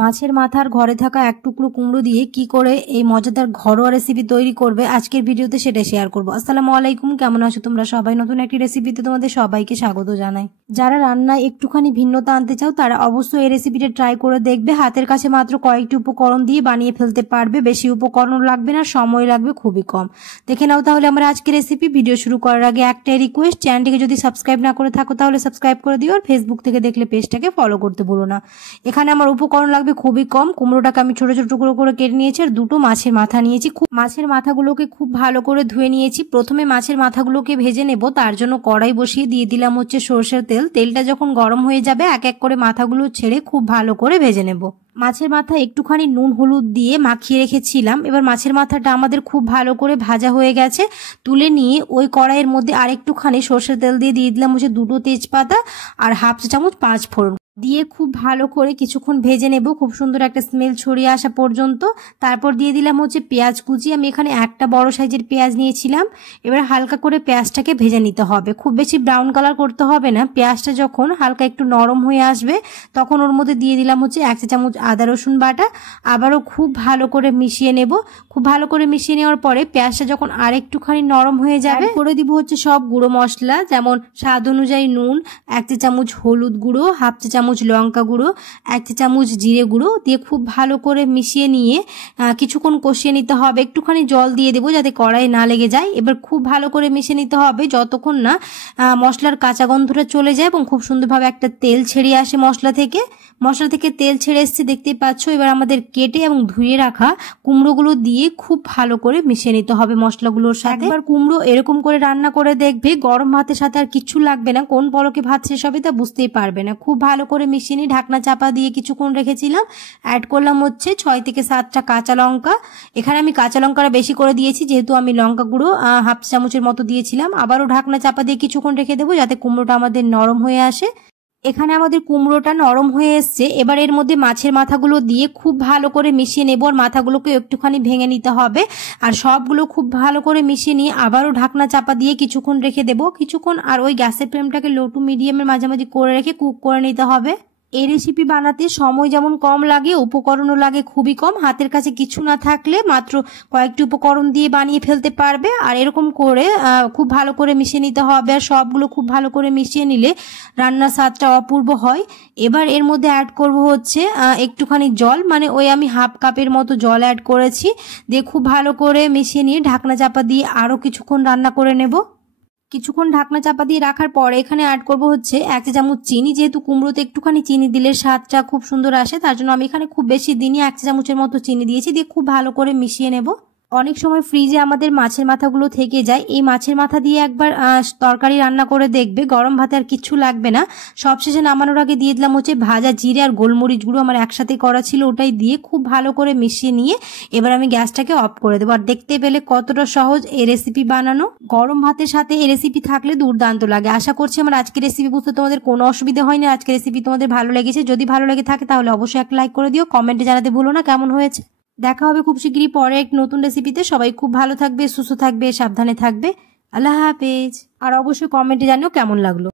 মাছের মাথার ঘরে থাকা এক টুকরো কুমড়ো দিয়ে কি করে এই মজাদার ঘরোয়া রেসিপি তৈরি করবে আজকের ভিডিওতে সেটা শেয়ার করব। আসসালামু আলাইকুম, কেমন আছো তোমরা সবাই? নতুন একটি রেসিপিতে তোমাদের সবাইকে স্বাগত জানাই। যারা রান্নায় একটুখানি ভিন্নতা আনতে চাও তারা অবশ্যই এই রেসিপিটা ট্রাই করে দেখবে। হাতের কাছে মাত্র কয়েকটি উপকরণ দিয়ে বানিয়ে ফেলতে পারবে, বেশি উপকরণ লাগবে না, সময় লাগবে খুবই কম। দেখে নাও তাহলে আমার আজকের রেসিপি। ভিডিও শুরু করার আগে একটাই রিকোয়েস্ট, চ্যানেলটিকে যদি সাবস্ক্রাইব না করে থাকো তাহলে সাবস্ক্রাইব করে দিও, আর ফেসবুক থেকে দেখলে পেজটাকে ফলো করতে ভুলো না। এখানে আমার উপকরণ লাগবে খুবই কম। কুমড়োটাকে আমি ছোট ছোট টুকরো করে কেটে নিয়েছি, আর দুটো মাছের মাথা নিয়েছি। মাছের মাথাগুলোকে খুব ভালো করে ধুয়ে নিয়েছি। প্রথমে মাছের মাথাগুলোকে ভেজে নেব, তার জন্য কড়াই বসিয়ে দিয়ে দিলাম হচ্ছে সরষের তেল। তেলটা যখন গরম হয়ে যাবে এক এক করে মাথাগুলো ছেড়ে খুব ভালো করে ভেজে নেব। মাছের মাথা একটুখানি নুন হলুদ দিয়ে মাখিয়ে রেখেছিলাম। এবার মাছের মাথাটা আমাদের খুব ভালো করে ভাজা হয়ে গেছে। তুলে নিয়ে ওই কড়াইয়ের মধ্যে আরেকটুখানি সরষের তেল দিয়ে দিলাম হচ্ছে দুটো তেজপাতা আর হাফ চা চামচ পাঁচ ফোড়ন দিয়ে খুব ভালো করে কিছুক্ষণ ভেজে নেব, খুব সুন্দর একটা স্মেল ছড়িয়ে আসা পর্যন্ত। তারপর দিয়ে দিলাম হচ্ছে পেঁয়াজ কুচি। আমি এখানে একটা বড় সাইজের পেঁয়াজ নিয়েছিলাম। এবার হালকা করে পেঁয়াজটাকে ভেজে নিতে হবে, খুব বেশি ব্রাউন কালার করতে হবে না। পেঁয়াজটা যখন হালকা একটু নরম হয়ে আসবে তখন ওর মধ্যে দিয়ে দিলাম হচ্ছে এক চা চামচ আদা রসুন বাটা। আবারও খুব ভালো করে মিশিয়ে নেব। খুব ভালো করে মিশিয়ে নেওয়ার পরে পেঁয়াজটা যখন আর একটুখানি নরম হয়ে যাবে করে দিব হচ্ছে সব গুঁড়ো মশলা, যেমন স্বাদ অনুযায়ী নুন, এক চা চামচ হলুদ গুঁড়ো, হাফ চা চামচ লঙ্কা গুঁড়ো, এক চা চামচ জিরে গুঁড়ো দিয়ে খুব ভালো করে মিশিয়ে নিয়ে কিছুক্ষণ কষিয়ে নিতে হবে। একটুখানি জল দিয়ে দেবো যাতে কড়াইয়ে না লেগে যায়। এবার খুব ভালো করে মিশিয়ে নিতে হবে যতক্ষণ না মশলার কাঁচা গন্ধটা চলে যায় এবং খুব সুন্দরভাবে একটা তেল ছেড়ে আসে মশলা থেকে। মশলা থেকে তেল ছেড়ে এসছে দেখতেই পাচ্ছ। এবার আমাদের কেটে এবং ধুয়ে রাখা কুমড়োগুলো দিয়ে খুব ভালো করে মিশিয়ে নিতে হবে মশলাগুলোর সাথে। একবার কুমড়ো এরকম করে রান্না করে দেখবে, গরম ভাতের সাথে আর কিচ্ছু লাগবে না, কোন পলকে ভাত শেষ হবে তা বুঝতেই পারবে না। খুব ভালো করে মিশিয়ে নিয়ে ঢাকনা চাপা দিয়ে কিছুক্ষণ রেখেছিলাম। অ্যাড করলাম হচ্ছে 6 থেকে 7টা কাঁচা লঙ্কা। এখানে আমি কাঁচা লঙ্কাটা বেশি করে দিয়েছি যেহেতু আমি লঙ্কা গুঁড়ো হাফ চামচের মতো দিয়েছিলাম। আবারও ঢাকনা চাপা দিয়ে কিছুক্ষণ রেখে দেবো যাতে কুমড়োটা আমাদের নরম হয়ে আসে। এখানে আমাদের কুমড়োটা নরম হয়ে এসছে। এবার এর মধ্যে মাছের মাথাগুলো দিয়ে খুব ভালো করে মিশিয়ে নেব, আর মাথাগুলোকে একটুখানি ভেঙে নিতে হবে। আর সবগুলো খুব ভালো করে মিশিয়ে নিয়ে আবারও ঢাকনা চাপা দিয়ে কিছুক্ষণ রেখে দেবো কিছুক্ষণ। আর ওই গ্যাসের ফ্লেমটাকে লো টু মিডিয়ামের মাঝামাঝি করে রেখে কুক করে নিতে হবে। এই রেসিপি বানাতে সময় যেমন কম লাগে, উপকরণও লাগে খুবই কম। হাতের কাছে কিছু না থাকলে মাত্র কয়েকটি উপকরণ দিয়ে বানিয়ে ফেলতে পারবে। আর এরকম করে খুব ভালো করে মিশিয়ে নিতে হবে, আর সবগুলো খুব ভালো করে মিশিয়ে নিলে রান্নার স্বাদটা অপূর্ব হয়। এবার এর মধ্যে অ্যাড করব হচ্ছে একটুখানি জল, মানে ওই আমি হাফ কাপের মতো জল অ্যাড করেছি। দিয়ে খুব ভালো করে মিশিয়ে নিয়ে ঢাকনা চাপা দিয়ে আরও কিছুক্ষণ রান্না করে নেব। কিছুক্ষণ ঢাকনা চাপা দিয়ে রাখার পরে এখানে অ্যাড করব হচ্ছে এক চা চামচ চিনি। যেহেতু কুমড়োতে একটুখানি চিনি দিলে স্বাদটা খুব সুন্দর আসে, তার জন্য আমি এখানে খুব বেশি দিনই এক চা চামচের মতো চিনি দিয়েছি। দিয়ে খুব ভালো করে মিশিয়ে নেব। অনেক সময় ফ্রিজে আমাদের মাছের মাথাগুলো থেকে যায়, এই মাছের মাথা দিয়ে একবার তরকারি রান্না করে দেখবে, গরম ভাতে আর কিচ্ছু লাগবে না। সবশেষে নামানোর আগে দিয়ে দিলাম হচ্ছে ভাজা জিরে আর গোলমরিচ গুঁড়ো, আমার একসাথে করা ছিল, ওটাই দিয়ে খুব ভালো করে মিশিয়ে নিয়ে এবার আমি গ্যাসটাকে অফ করে দেবো। আর দেখতে পেলে কতটা সহজ এই রেসিপি বানানো। গরম ভাতের সাথে এই রেসিপি থাকলে দুর্দান্ত লাগে। আশা করছি আমার আজকের রেসিপি বুঝতে তোমাদের কোনো অসুবিধা হয়নি। আজকের রেসিপি তোমাদের ভালো লেগেছে, যদি ভালো লেগে থাকে তাহলে অবশ্যই একটা লাইক করে দিও, কমেন্টে জানাতে ভুলো না কেমন হয়েছে। দেখা হবে খুব শীঘ্রই পরে এক নতুন রেসিপিতে। সবাই খুব ভালো থাকবে, সুস্থ থাকবে, সাবধানে থাকবে। আল্লাহ হাফেজ। আর অবশ্যই কমেন্টে জানিও কেমন লাগলো।